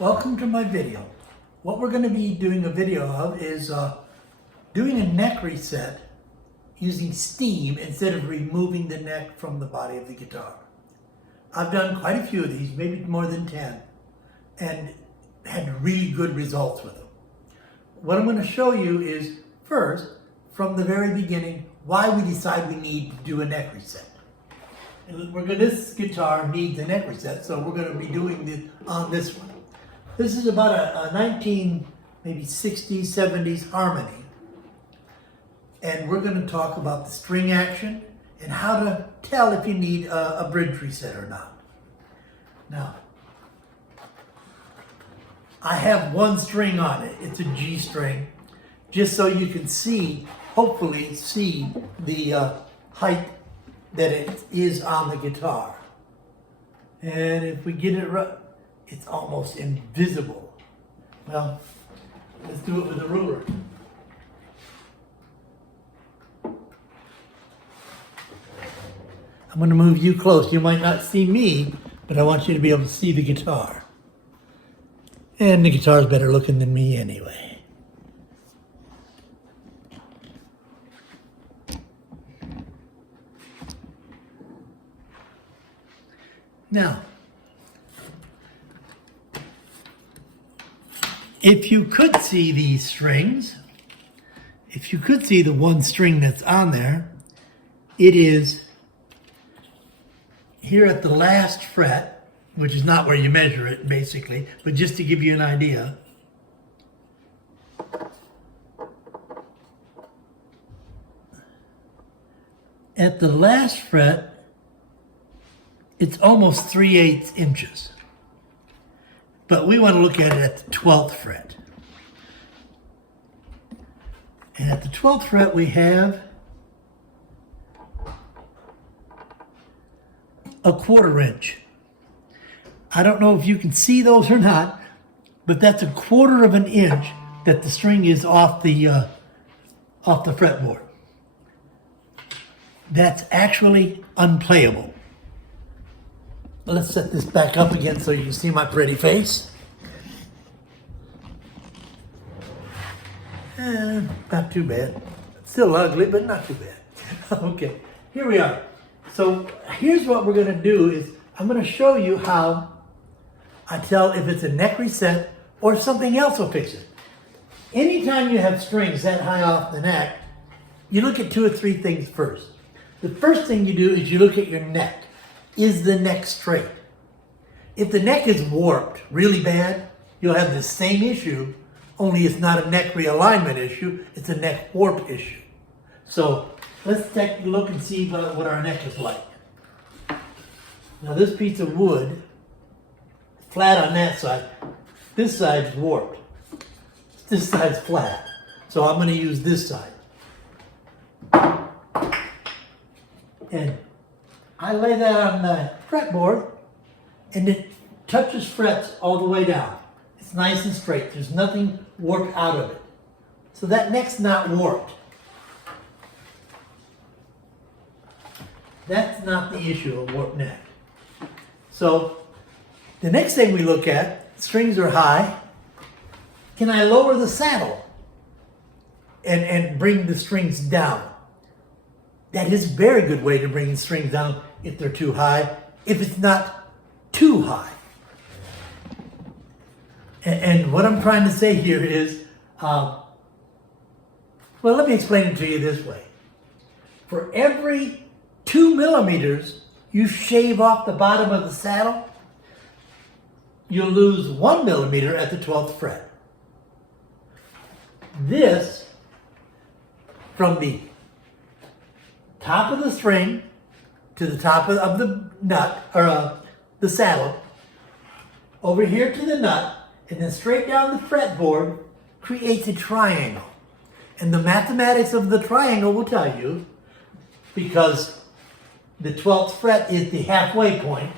Welcome to my video. What we're going to be doing a video of is doing a neck reset using steam instead of removing the neck from the body of the guitar. I've done quite a few of these, maybe more than 10, and had really good results with them. What I'm going to show you is, first, from the very beginning, why we decide we need to do a neck reset. And this guitar needs a neck reset, so we're going to be doing it on this one. This is about a 19, maybe 60s, 70s Harmony. And we're going to talk about the string action and how to tell if you need a bridge reset or not. Now, I have one string on it. It's a G string, just so you can see, hopefully see the height that it is on the guitar. And if we get it right, it's almost invisible. Well, let's do it with a ruler. I'm going to move you close. You might not see me, but I want you to be able to see the guitar. And the guitar's better looking than me anyway. Now, if you could see these strings, if you could see the one string that's on there, it is here at the last fret, which is not where you measure it basically, but just to give you an idea. At the last fret, it's almost 3/8 inches. But we want to look at it at the 12th fret. And at the 12th fret we have a 1/4 inch. I don't know if you can see those or not, but that's a 1/4 of an inch that the string is off the fretboard. That's actually unplayable. Let's set this back up again so you can see my pretty face. Not too bad. Still ugly, but not too bad. Okay, here we are. So here's what we're going to do is I'm going to show you how I tell if it's a neck reset or something else will fix it. Anytime you have strings that high off the neck, you look at 2 or 3 things first. The first thing you do is you look at your neck. Is the neck straight? If the neck is warped really bad, you'll have the same issue, only it's not a neck realignment issue, it's a neck warp issue. So let's take a look and see what our neck is like. Now this piece of wood, flat on that side, this side's warped. This side's flat. So I'm going to use this side. And I lay that on the fretboard, and it touches frets all the way down. It's nice and straight. There's nothing warped out of it. So that neck's not warped. That's not the issue of warped neck. So the next thing we look at, strings are high. Can I lower the saddle and bring the strings down? That is a very good way to bring the strings down if they're too high, if it's not too high. And what I'm trying to say here is, well, let me explain it to you this way. For every 2 millimeters you shave off the bottom of the saddle, you'll lose 1 millimeter at the 12th fret. This, from the top of the string to the top of the nut, or the saddle, over here to the nut, and then straight down the fretboard, creates a triangle. And the mathematics of the triangle will tell you, because the 12th fret is the halfway point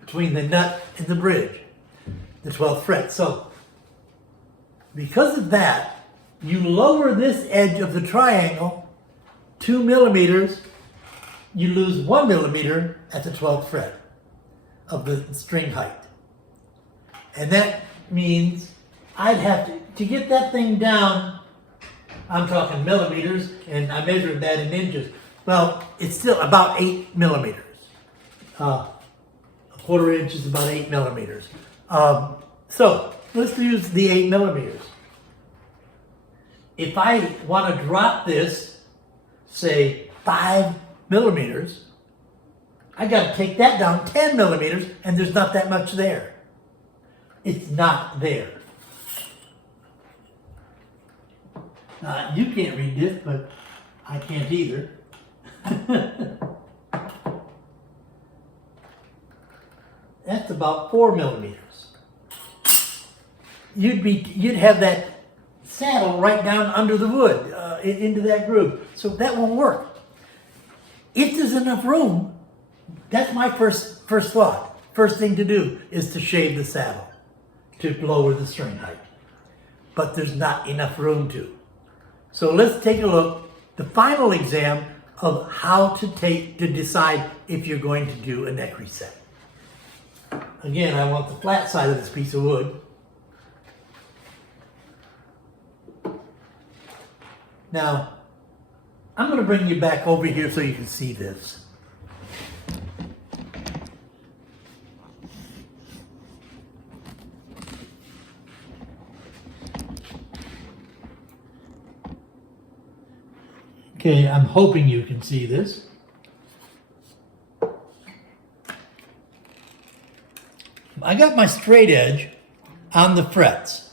between the nut and the bridge, the 12th fret. So, because of that, you lower this edge of the triangle 2 millimeters, you lose 1 millimeter at the 12th fret of the string height. And that means I'd have to get that thing down, I'm talking millimeters, and I measured that in inches. Well, it's still about 8 millimeters. A quarter inch is about 8 millimeters. So let's use the 8 millimeters. If I want to drop this, say 5 millimeters, I got to take that down 10 millimeters, and there's not that much there. It's not there. You can't read this, but I can't either. That's about 4 millimeters. You'd have that saddle right down under the wood, into that groove. So that won't work. If there's enough room, that's my first thought. First thing to do is to shave the saddle to lower the string height. But there's not enough room to. So let's take a look, the final exam of how to decide if you're going to do a neck reset. Again, I want the flat side of this piece of wood. Now, I'm going to bring you back over here so you can see this. Okay, I'm hoping you can see this. I got my straight edge on the frets.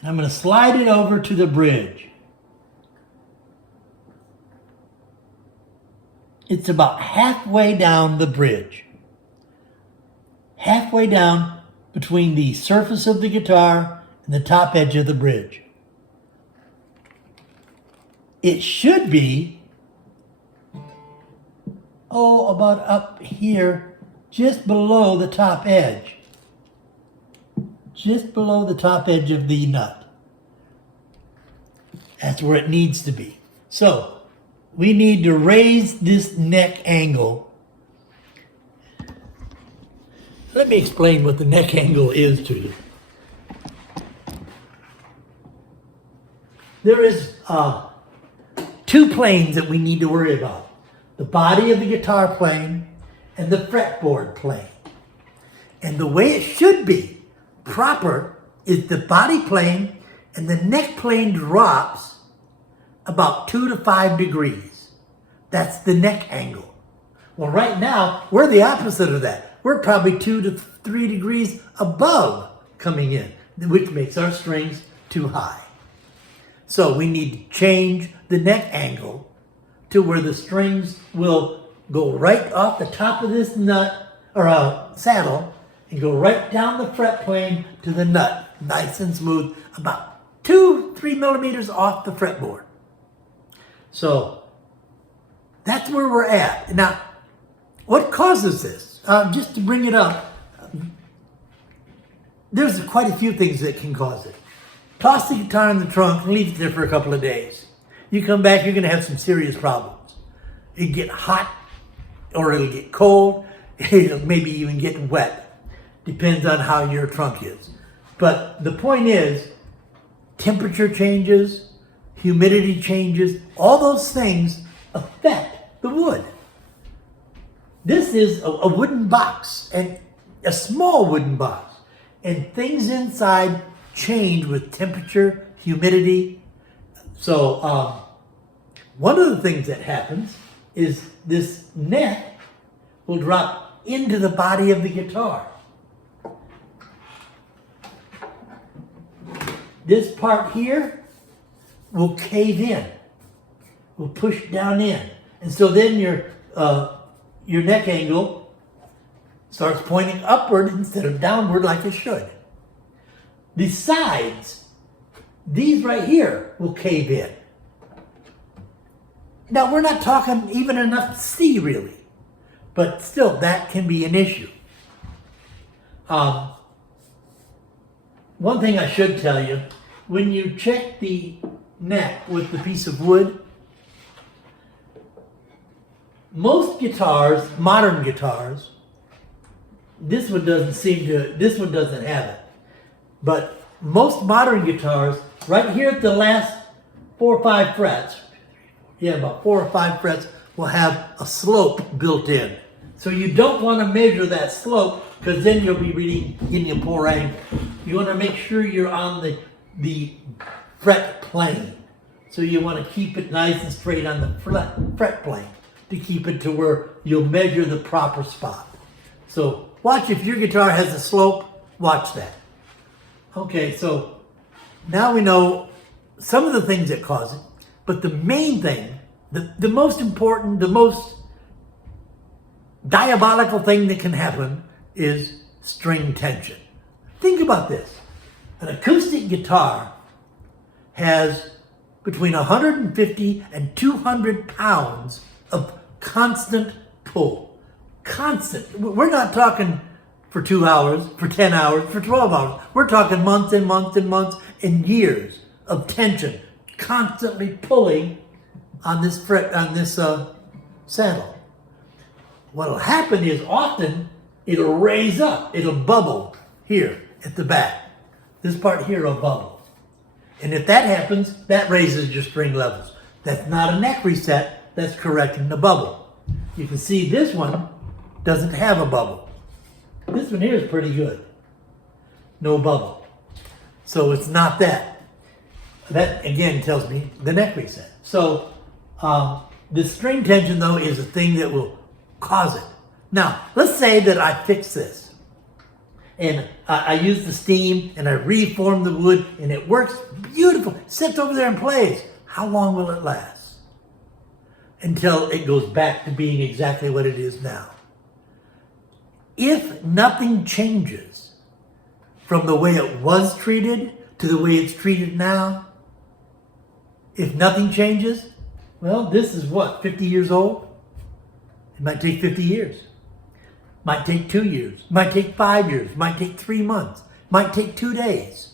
And I'm going to slide it over to the bridge. It's about halfway down the bridge. Halfway down between the surface of the guitar and the top edge of the bridge. It should be, about up here, just below the top edge. Just below the top edge of the nut. That's where it needs to be. So, we need to raise this neck angle. Let me explain what the neck angle is to you. There is two planes that we need to worry about. The body of the guitar plane and the fretboard plane. And the way it should be, proper, is the body plane and the neck plane drops about 2 to 5 degrees. That's the neck angle. Well, right now, we're the opposite of that. We're probably 2 to 3 degrees above coming in, which makes our strings too high. So we need to change the neck angle to where the strings will go right off the top of this nut, or saddle, and go right down the fret plane to the nut, nice and smooth, about 2-3 millimeters off the fretboard. So that's where we're at. Now, what causes this? Just to bring it up, there's quite a few things that can cause it. Toss the guitar in the trunk and leave it there for a couple of days. You come back, you're going to have some serious problems. It'll get hot, or it'll get cold, it'll maybe even get wet. Depends on how your trunk is. But the point is, temperature changes, humidity changes, all those things affect the wood. This is a wooden box, and a small wooden box. And things inside change with temperature, humidity. So one of the things that happens is this neck will drop into the body of the guitar. This part here will cave in, will push down in. And so then your neck angle starts pointing upward instead of downward like it should. The sides, these right here, will cave in. Now, we're not talking even enough to see, really. But still, that can be an issue. One thing I should tell you, when you check the neck with the piece of wood, most guitars, modern guitars, this one doesn't have it. But most modern guitars, right here at the last 4 or 5 frets, yeah, about 4 or 5 frets, will have a slope built in. So you don't want to measure that slope, because then you'll be really getting a poor angle. You want to make sure you're on the fret plane. So you want to keep it nice and straight on the fret plane to keep it to where you'll measure the proper spot. So watch, if your guitar has a slope, watch that. Okay, so now we know some of the things that cause it, but the main thing, the most important, the most diabolical thing that can happen is string tension. Think about this. An acoustic guitar has between 150 and 200 pounds of constant pull. Constant. We're not talking for 2 hours, for 10 hours, for 12 hours. We're talking months and months and months and years of tension, constantly pulling on this fret, on this saddle. What'll happen is often it'll raise up, it'll bubble here at the back. This part here will bubble. And if that happens, that raises your string levels. That's not a neck reset, that's correcting the bubble. You can see this one doesn't have a bubble. This one here is pretty good. No bubble. So it's not that. That again tells me the neck reset. So the string tension though is a thing that will cause it. Now, let's say that I fix this and I use the steam and I reform the wood and it works beautiful. It sits over there and plays. How long will it last? Until it goes back to being exactly what it is now. If nothing changes from the way it was treated to the way it's treated now, if nothing changes, well, this is what, 50 years old? It might take 50 years. Might take 2 years. Might take 5 years. Might take 3 months. Might take 2 days.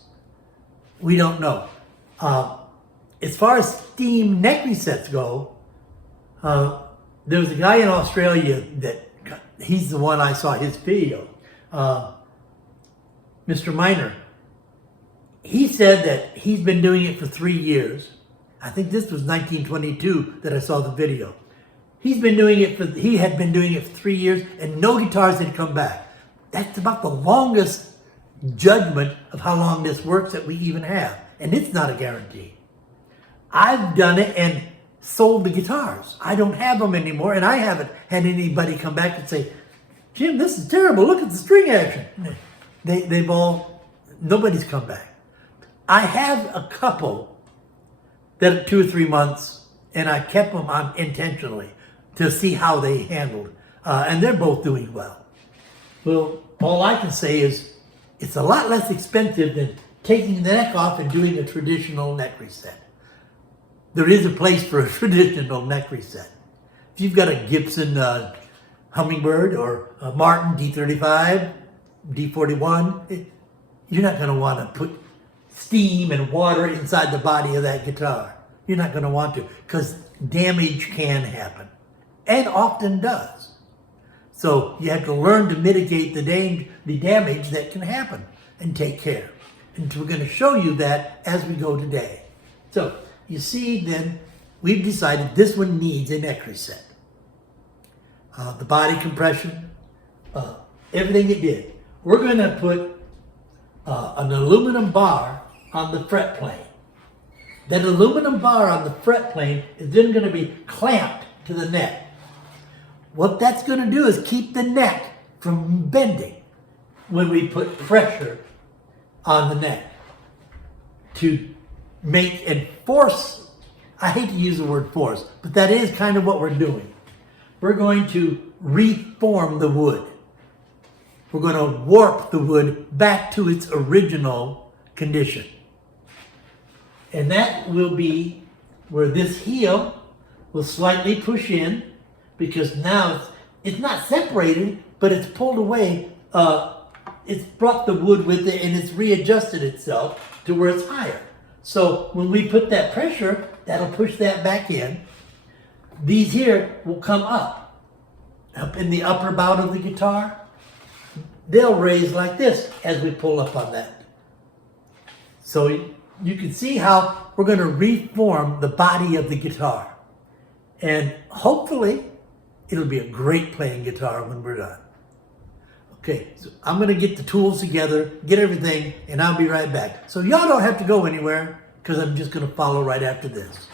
We don't know. As far as steam neck resets go, there was a guy in Australia that, he's the one I saw his video, Mr. Miner. He said that he's been doing it for 3 years. I think this was 1922 that I saw the video. He had been doing it for 3 years and no guitars had come back. That's about the longest judgment of how long this works that we even have. And it's not a guarantee. I've done it and sold the guitars. I don't have them anymore and I haven't had anybody come back and say, Jim, this is terrible. Look at the string action. Nobody's come back. I have a couple that are 2 or 3 months and I kept them on intentionally to see how they handled. And they're both doing well. Well, all I can say is it's a lot less expensive than taking the neck off and doing a traditional neck reset. There is a place for a traditional neck reset. If you've got a Gibson Hummingbird or a Martin D35, D41, you're not going to want to put steam and water inside the body of that guitar. You're not going to want to, because damage can happen, and often does. So you have to learn to mitigate the damage that can happen and take care. And we're going to show you that as we go today. So you see then, we've decided this one needs a neck reset. The body compression, everything it did. We're going to put an aluminum bar on the fret plane. That aluminum bar on the fret plane is then going to be clamped to the neck. What that's going to do is keep the neck from bending when we put pressure on the neck to make and force. I hate to use the word force, but that is kind of what we're doing. We're going to reform the wood. We're going to warp the wood back to its original condition. And that will be where this heel will slightly push in, because now it's not separated, but it's pulled away. It's brought the wood with it and it's readjusted itself to where it's higher. So when we put that pressure, that'll push that back in. These here will come up in the upper bout of the guitar. They'll raise like this as we pull up on that So you can see how we're going to reform the body of the guitar. And hopefully it'll be a great playing guitar when we're done. Okay, so I'm going to get the tools together, get everything, and I'll be right back. So y'all don't have to go anywhere because I'm just going to follow right after this.